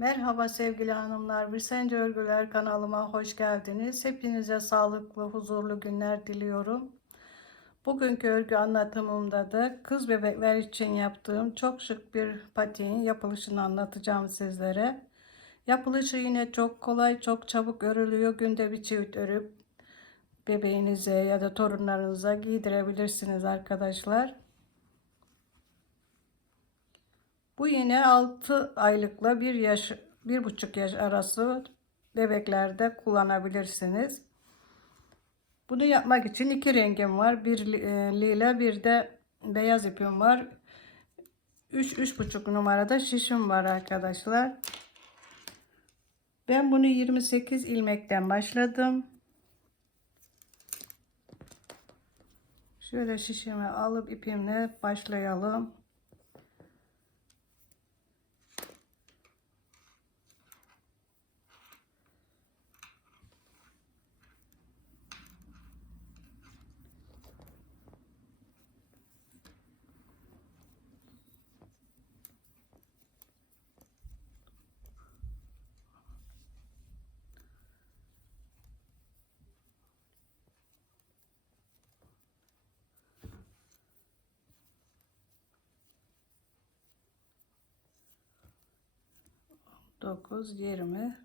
Merhaba sevgili hanımlar, Birsence Örgüler kanalıma hoş geldiniz. Hepinize sağlıklı, huzurlu günler diliyorum. Bugünkü örgü anlatımımda da kız bebekler için yaptığım çok şık bir patiğin yapılışını anlatacağım sizlere. Yapılışı yine çok kolay, çok çabuk örülüyor. Günde bir çift örüp bebeğinize ya da torunlarınıza giydirebilirsiniz arkadaşlar. Bu yine 6 aylıkla 1 yaş, 1,5 yaş arası bebeklerde kullanabilirsiniz. Bunu yapmak için iki rengim var. Bir li- lila bir de beyaz ipim var. 3 3,5 numarada şişim var arkadaşlar. Ben bunu 28 ilmekten başladım. Şöyle şişimi alıp ipimle başlayalım. Dokuz, yirmi.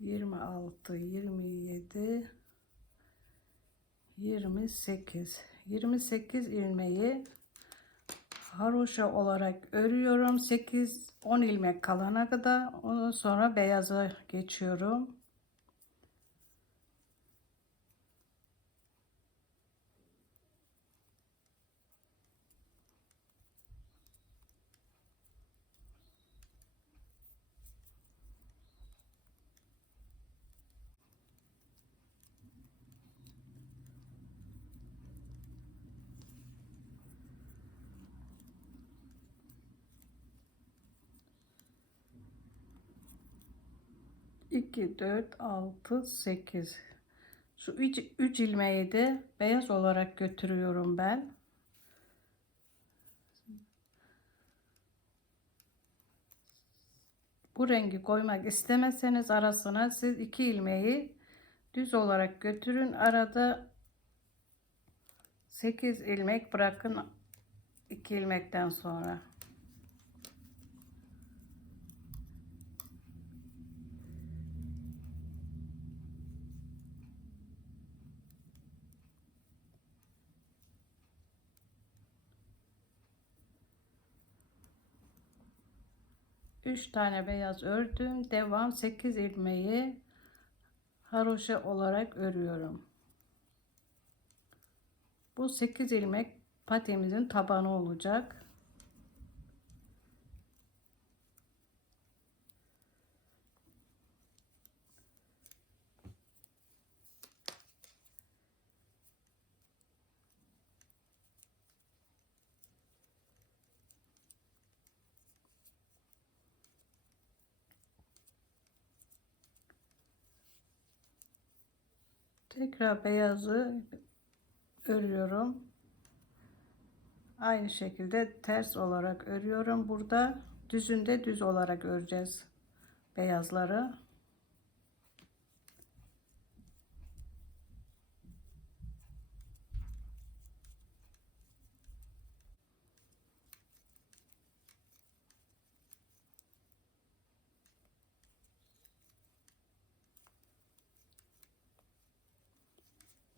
Yirmi altı, yirmi yedi, yirmi sekiz. Yirmi sekiz ilmeği haroşa olarak örüyorum. Sekiz, on ilmek kalana kadar. Ondan sonra beyaza geçiyorum. İki, dört, altı, sekiz. Şu üç, üç ilmeği de beyaz olarak götürüyorum ben. Bu rengi koymak istemezseniz arasına siz iki ilmeği düz olarak götürün. Arada 8 ilmek bırakın 2 ilmekten sonra. Üç tane beyaz ördüm. Devam 8 ilmeği haroşa olarak örüyorum. Bu 8 ilmek patemizin tabanı olacak. Tekrar beyazı örüyorum. Aynı şekilde ters olarak örüyorum. Burada düzünde düz olarak öreceğiz beyazları.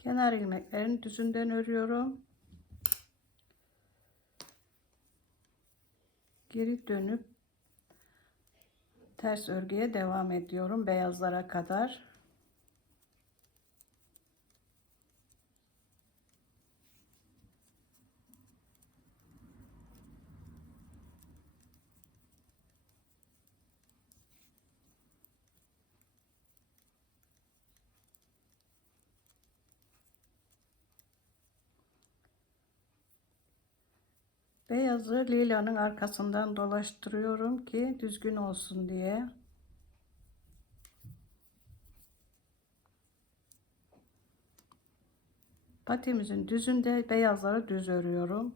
Kenar ilmeklerin düzünden örüyorum. Geri dönüp ters örgüye devam ediyorum beyazlara kadar. Beyazı lilanın arkasından dolaştırıyorum ki düzgün olsun diye. Patimizin düzünde beyazları düz örüyorum.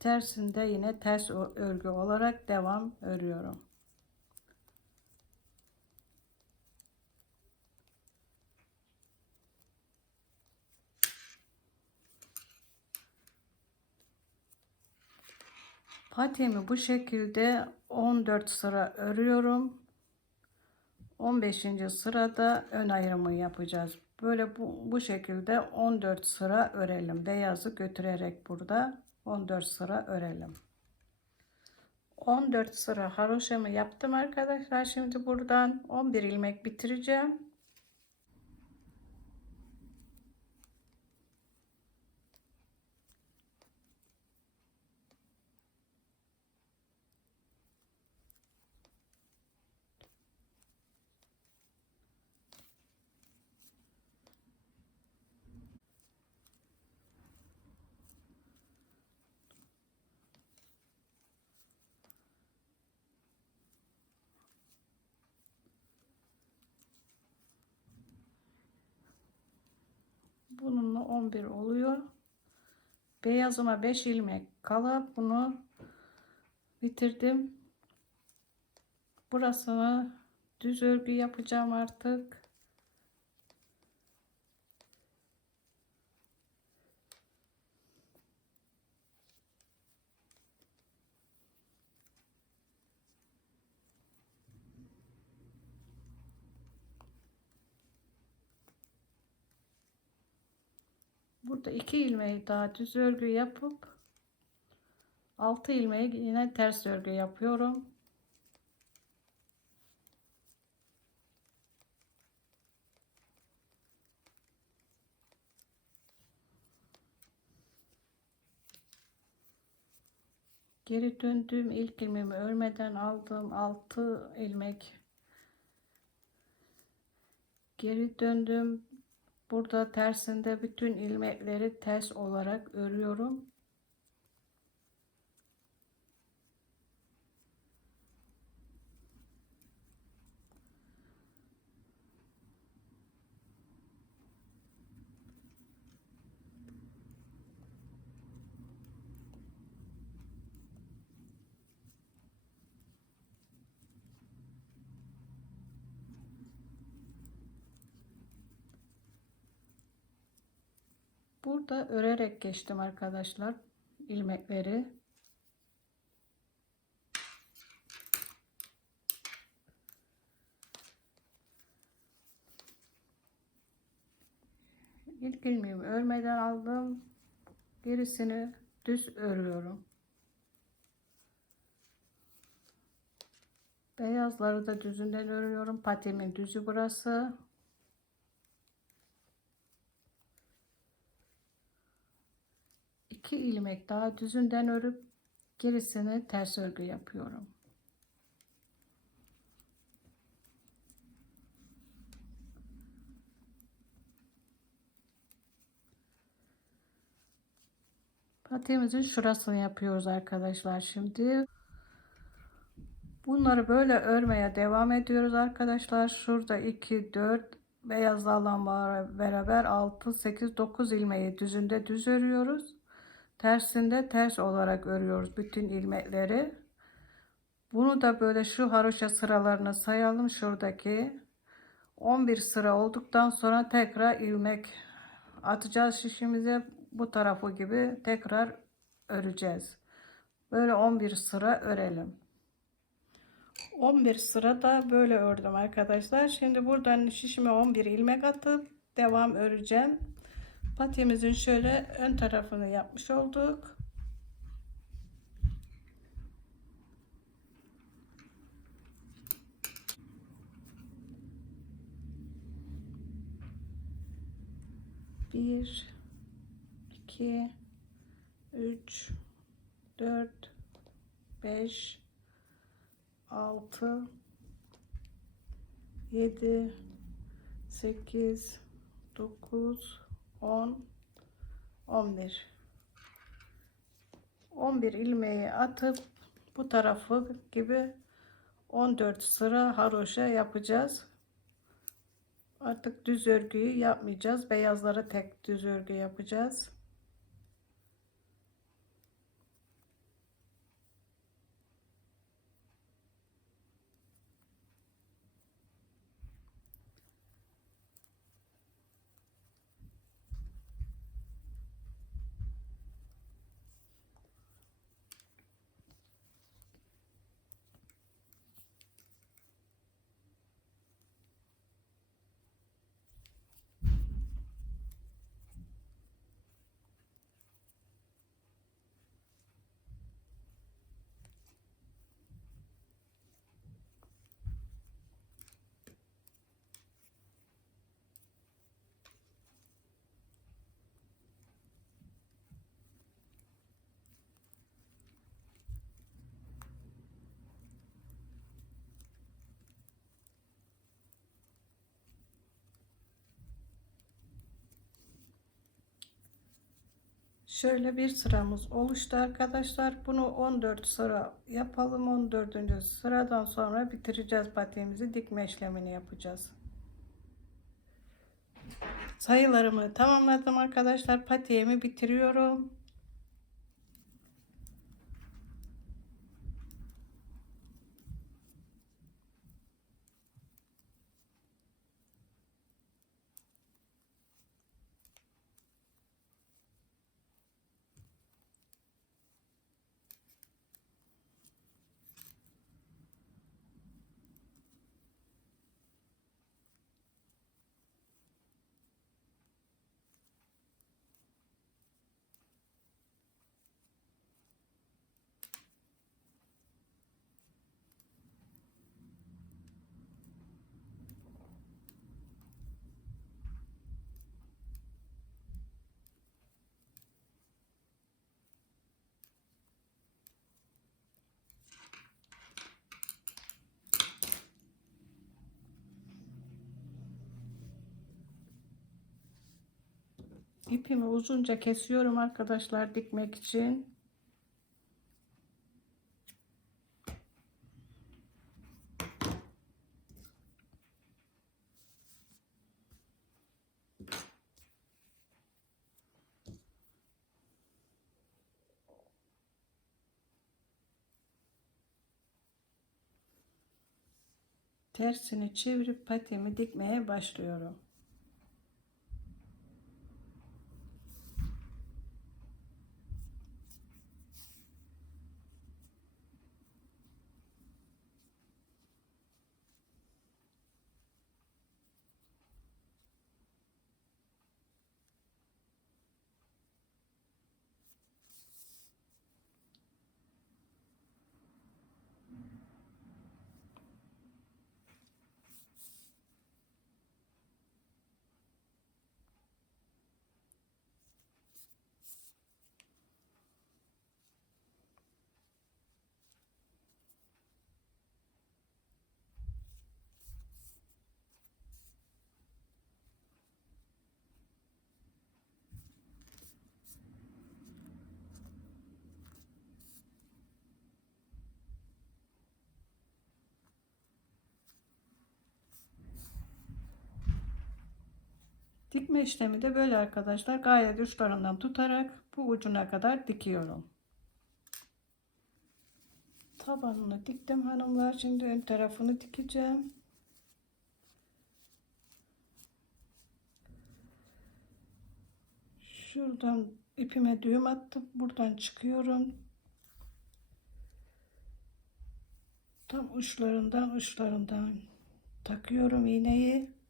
Tersinde yine ters örgü olarak devam örüyorum. Patiğimi bu şekilde 14 sıra örüyorum. 15. sırada ön ayrımı yapacağız. Böyle bu, bu şekilde 14 sıra örelim. Beyazı götürerek burada 14 sıra örelim. 14 sıra haroşamı yaptım arkadaşlar. Şimdi buradan 11 ilmek bitireceğim. 11 oluyor. Beyazıma 5 ilmek kala bunu bitirdim. Burasını düz örgü yapacağım artık. Burada iki ilmeği daha düz örgü yapıp 6 ilmeği yine ters örgü yapıyorum. Geri döndüğüm ilk ilmeğimi örmeden aldığım 6 ilmek geri döndüm burada tersinde bütün ilmekleri ters olarak örüyorum Burada örerek geçtim arkadaşlar ilmekleri. İlk ilmeğimi örmeden aldım. Gerisini düz örüyorum. Beyazları da düzünden örüyorum. Patimin düzü burası. İki ilmek daha düzünden örüp gerisini ters örgü yapıyorum. Patiğimizin şurasını yapıyoruz arkadaşlar şimdi. Bunları böyle örmeye devam ediyoruz arkadaşlar. Şurada 2 4 beyaz alan beraber 6 8 9 ilmeği düzünde düz örüyoruz. Tersinde ters olarak örüyoruz bütün ilmekleri. Bunu da böyle şu haroşa sıralarını sayalım. Şuradaki 11 sıra olduktan sonra tekrar ilmek atacağız şişimize. Bu tarafı gibi tekrar öreceğiz. Böyle 11 sıra örelim. 11 sıra da böyle ördüm arkadaşlar. Şimdi buradan şişime 11 ilmek atıp devam öreceğim. Patiğimizin şöyle ön tarafını yapmış olduk. Bir, iki, üç, dört, beş, altı, yedi, sekiz, dokuz, 10 11 11 ilmeği atıp bu tarafı gibi 14 sıra haroşa yapacağız. Artık düz örgüyü yapmayacağız. Beyazlara tek düz örgü yapacağız. Şöyle bir sıramız oluştu arkadaşlar. Bunu 14 sıra yapalım. 14. sıradan sonra bitireceğiz patiğimizi. Dikme işlemini yapacağız. Sayılarımı tamamladım arkadaşlar. Patiğimi bitiriyorum. İpimi uzunca kesiyorum arkadaşlar dikmek için. Tersini çevirip patimi dikmeye başlıyorum. Dikme işlemi de böyle arkadaşlar. Gayet uçlarından tutarak bu ucuna kadar dikiyorum. Tabanını diktim hanımlar. Şimdi ön tarafını dikeceğim. Şuradan ipime düğüm attım. Buradan çıkıyorum. Tam uçlarından uçlarından takıyorum iğneyi.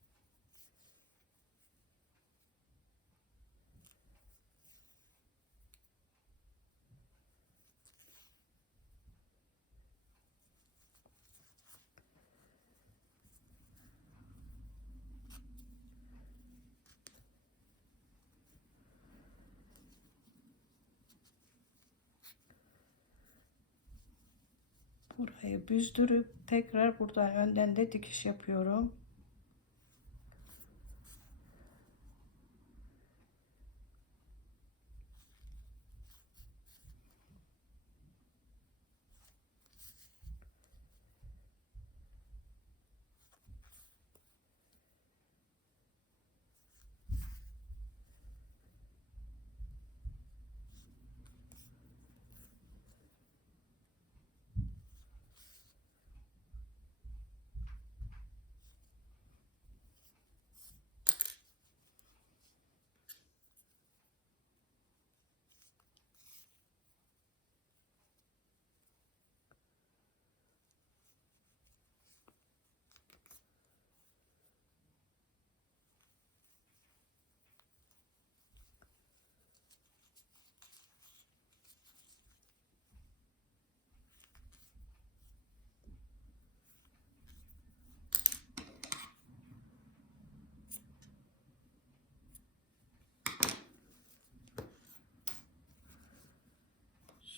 Burayı büzdürüp tekrar buradan önden de dikiş yapıyorum.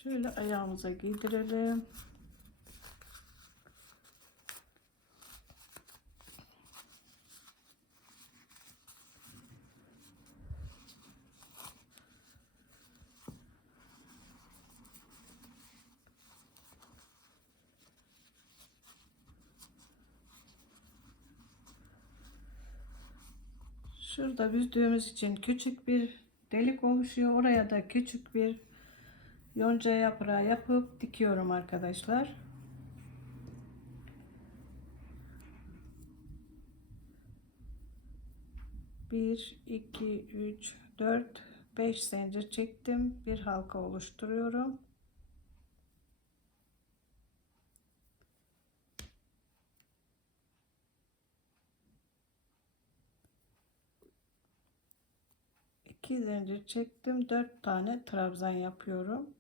Şöyle ayağımıza giydirelim. Şurada büzdüğümüz için küçük bir delik oluşuyor. Oraya da küçük bir yonca yaprağı yapıp dikiyorum arkadaşlar. Bir, iki, üç, dört, beş zincir çektim. Bir halka oluşturuyorum. İki zincir çektim. Dört tane trabzan yapıyorum.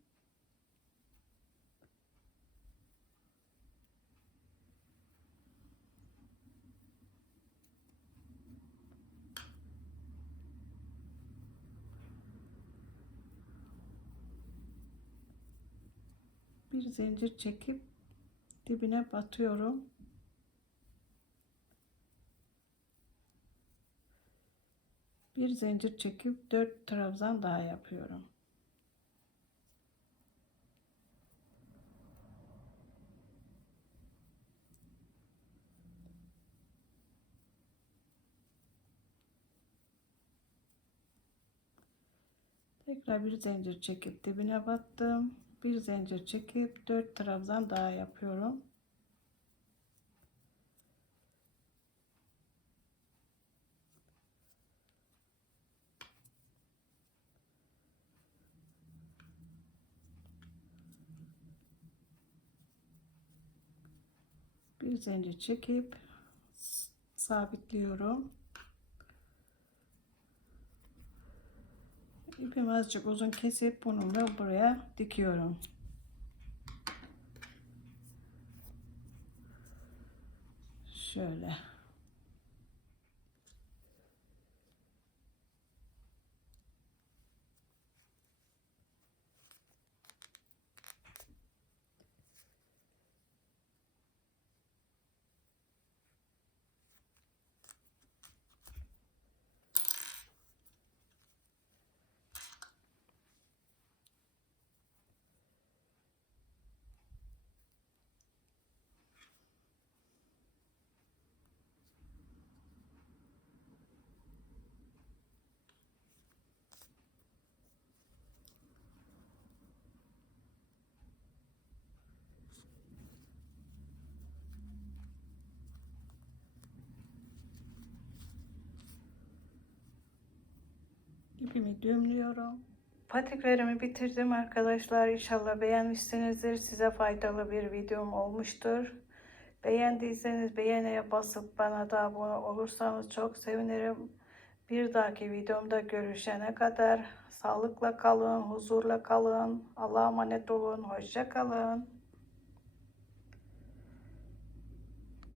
Bir zincir çekip dibine batıyorum. Bir zincir çekip 4 trabzan daha yapıyorum. Tekrar bir zincir çekip dibine battım. Bir zincir çekip 4 trabzan daha yapıyorum. bir zincir çekip sabitliyorum. İpimi azıcık uzun kesip bunu da buraya dikiyorum. Şöyle. İpimi düğümlüyorum. Patiklerimi bitirdim arkadaşlar. İnşallah beğenmişsinizdir. Size faydalı bir videom olmuştur. Beğendiyseniz beğeniye basıp bana da abone olursanız çok sevinirim. Bir dahaki videomda görüşene kadar sağlıkla kalın, huzurla kalın. Allah'a emanet olun. Hoşça kalın.